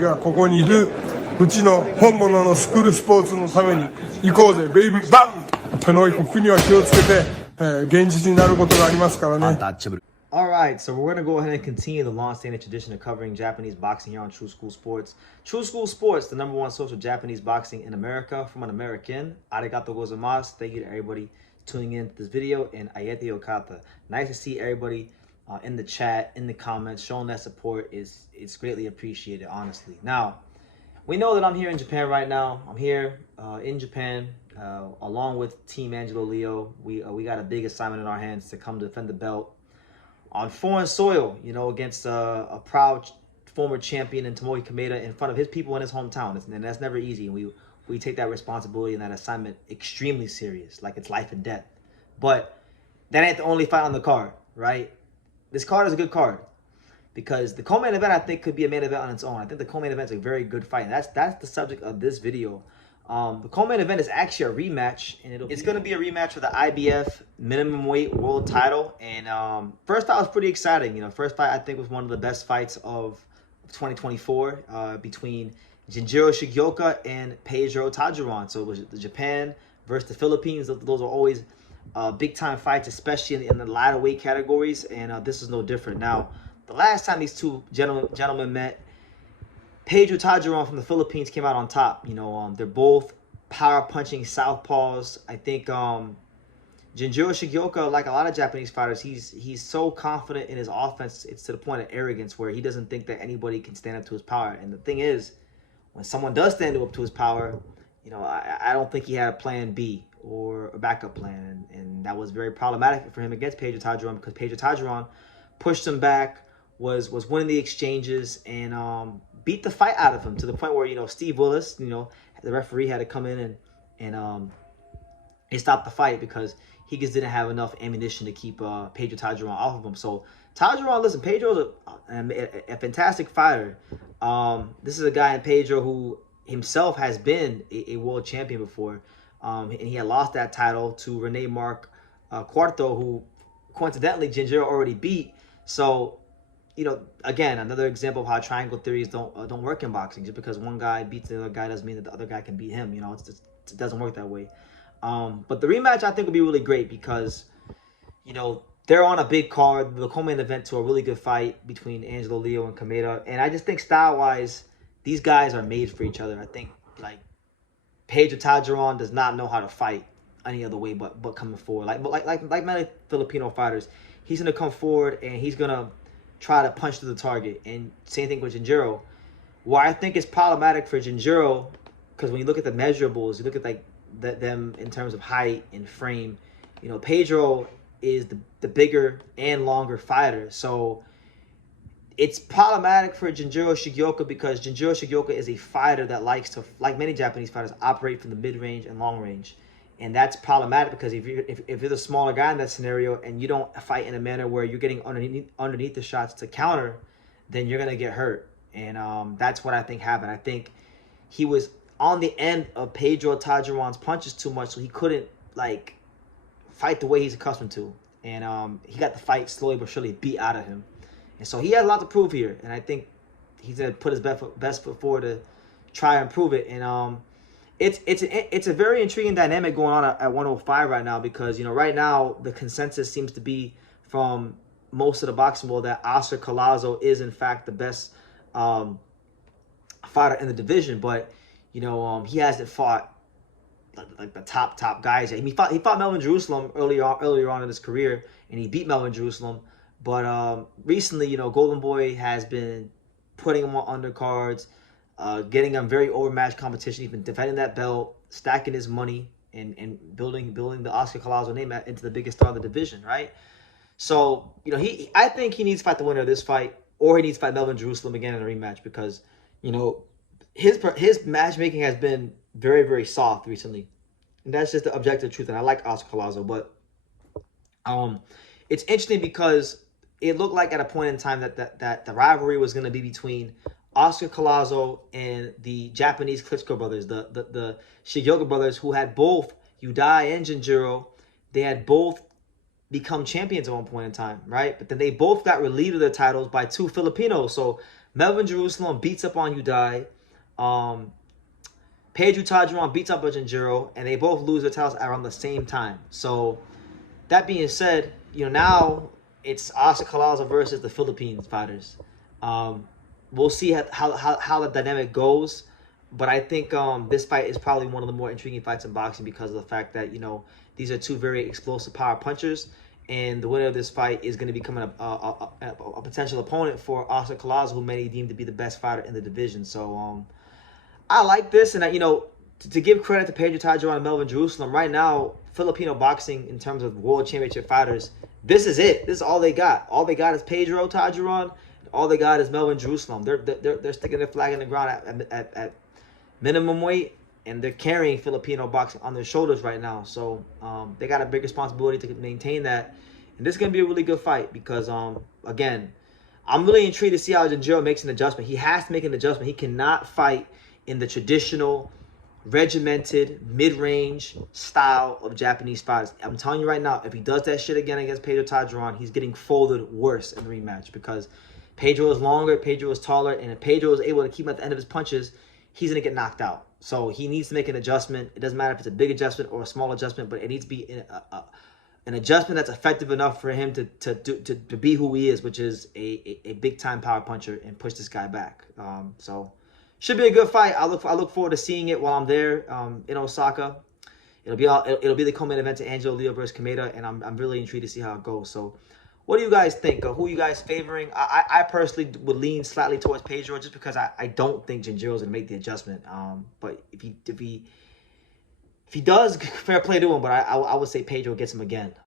がここにいるうちの本物のスクールスポーツのために行こうぜベイビーバンこの国は気をつけて、現実になることがありますからね。Alright, so we're going to go ahead and continue the long-standing tradition of covering Japanese boxing here on True School Sports. True School Sports, the #1 source of Japanese boxing in America from an American. Arigato gozaimasu. Thank you to everybody tuning in to this video. And ayete yokata. Nice to see everybody in the chat, in the comments, showing that support. It's greatly appreciated, honestly. Now, we know that I'm here in Japan right now. I'm here in Japan along with Team Angelo Leo. We got a big assignment in our hands to come defend the belt on foreign soil, you know, against a proud former champion in Tomoki Kameda in front of his people in his hometown. And that's never easy. And we take that responsibility and that assignment extremely serious, like it's life and death. But that ain't the only fight on the card, right? This card is a good card because the co-main event, I think, could be a main event on its own. I think the co-main event is a very good fight. And that's the subject of this video. The co-main event is actually a rematch, and it's going to be a rematch for the IBF minimum weight world title. And first fight was pretty exciting. You know, first fight I think was one of the best fights of 2024 between Ginjiro Shigeoka and Pedro Taduran. So it was the Japan versus the Philippines. Those are always big time fights, especially in the lighter weight categories. And this is no different. Now, the last time these two gentlemen met, Pedro Taduran from the Philippines came out on top. You know, they're both power punching southpaws. I think Ginjiro Shigeoka, like a lot of Japanese fighters, he's so confident in his offense. It's to the point of arrogance where he doesn't think that anybody can stand up to his power. And the thing is, when someone does stand up to his power, you know, I don't think he had a plan B or a backup plan. And that was very problematic for him against Pedro Taduran because Pedro Taduran pushed him back, was winning the exchanges, and beat the fight out of him to the point where, you know, Steve Willis, you know, the referee had to come in and he stopped the fight because he just didn't have enough ammunition to keep Pedro Taduran off of him. So Taduran, listen, Pedro's a fantastic fighter. This is a guy in Pedro who himself has been a world champion before, and he had lost that title to Rene Mark Cuarto, who coincidentally Ginjiro already beat. So, you know, again, another example of how triangle theories don't work in boxing. Just because one guy beats the other guy doesn't mean that the other guy can beat him. You know, it doesn't work that way. But the rematch, I think, will be really great because, you know, they're on a big card. The co-main event to a really good fight between Angelo Leo and Kameda. And I just think style-wise, these guys are made for each other. I think, like, Pedro Taduran does not know how to fight any other way but coming forward. Like many Filipino fighters, he's going to come forward and he's going to try to punch to the target. And same thing with Ginjiro. Why I think it's problematic for Ginjiro, because when you look at the measurables, you look at like them in terms of height and frame, you know, Pedro is the bigger and longer fighter. So it's problematic for Ginjiro Shigeoka because Ginjiro Shigeoka is a fighter that likes to, like many Japanese fighters, operate from the mid-range and long range. And that's problematic because if you're the smaller guy in that scenario and you don't fight in a manner where you're getting underneath the shots to counter, then you're going to get hurt. And that's what I think happened. I think he was on the end of Pedro Taduran's punches too much, so he couldn't, like, fight the way he's accustomed to. And he got the fight slowly but surely beat out of him. And so he has a lot to prove here. And I think he's going to put his best foot forward to try and prove it. And it's a very intriguing dynamic going on at 105 right now because, you know, right now the consensus seems to be from most of the boxing world that Oscar Collazo is in fact the best fighter in the division. But, you know, he hasn't fought like the top guys. He fought Melvin Jerusalem earlier on in his career, and he beat Melvin Jerusalem. But recently, you know, Golden Boy has been putting him on undercards, getting him very overmatched competition. He's been defending that belt, stacking his money, and building the Oscar Collazo name into the biggest star of the division, right? So, you know, I think he needs to fight the winner of this fight, or he needs to fight Melvin Jerusalem again in a rematch because, you know, his matchmaking has been very, very soft recently. And that's just the objective truth. And I like Oscar Collazo, but it's interesting because it looked like at a point in time that the rivalry was going to be between Oscar Collazo and the Japanese Klitschko brothers, the Shigeoka brothers, who had both Yudai and Ginjiro. They had both become champions at one point in time, right? But then they both got relieved of their titles by two Filipinos. So Melvin Jerusalem beats up on Udai. Pedro Taduran beats up on Ginjiro, and they both lose their titles around the same time. So that being said, now it's Osaka versus the Philippines fighters. We'll see how the dynamic goes, but I think this fight is probably one of the more intriguing fights in boxing because of the fact that these are two very explosive power punchers, and the winner of this fight is going to become a potential opponent for Osaka, who many deem to be the best fighter in the division. So I like this, and to give credit to Pedro Taduran and Melvin Jerusalem, right now Filipino boxing in terms of world championship fighters, this is it. This is all they got. All they got is Pedro Taduran. All they got is Melvin Jerusalem. They're sticking their flag in the ground at minimum weight, and they're carrying Filipino boxing on their shoulders right now. So they got a big responsibility to maintain that, and this is gonna be a really good fight because again, I'm really intrigued to see how Ginjiro makes an adjustment. He has to make an adjustment. He cannot fight in the traditional regimented mid-range style of Japanese fighters. I'm telling you right now, if he does that shit again against Pedro Taduran, he's getting folded worse in the rematch because Pedro is longer, Pedro is taller, and if Pedro is able to keep him at the end of his punches, he's going to get knocked out. So he needs to make an adjustment. It doesn't matter if it's a big adjustment or a small adjustment, but it needs to be an adjustment that's effective enough for him to be who he is, which is a big-time power puncher, and push this guy back. So should be a good fight. I look forward to seeing it while I'm there in Osaka. It'll be the co-main event to Angelo Leo versus Kameda, and I'm really intrigued to see how it goes. So what do you guys think? Who are you guys favoring? I personally would lean slightly towards Pedro just because I don't think Ginjiro's gonna make the adjustment. But if he does, fair play to him. But I would say Pedro gets him again.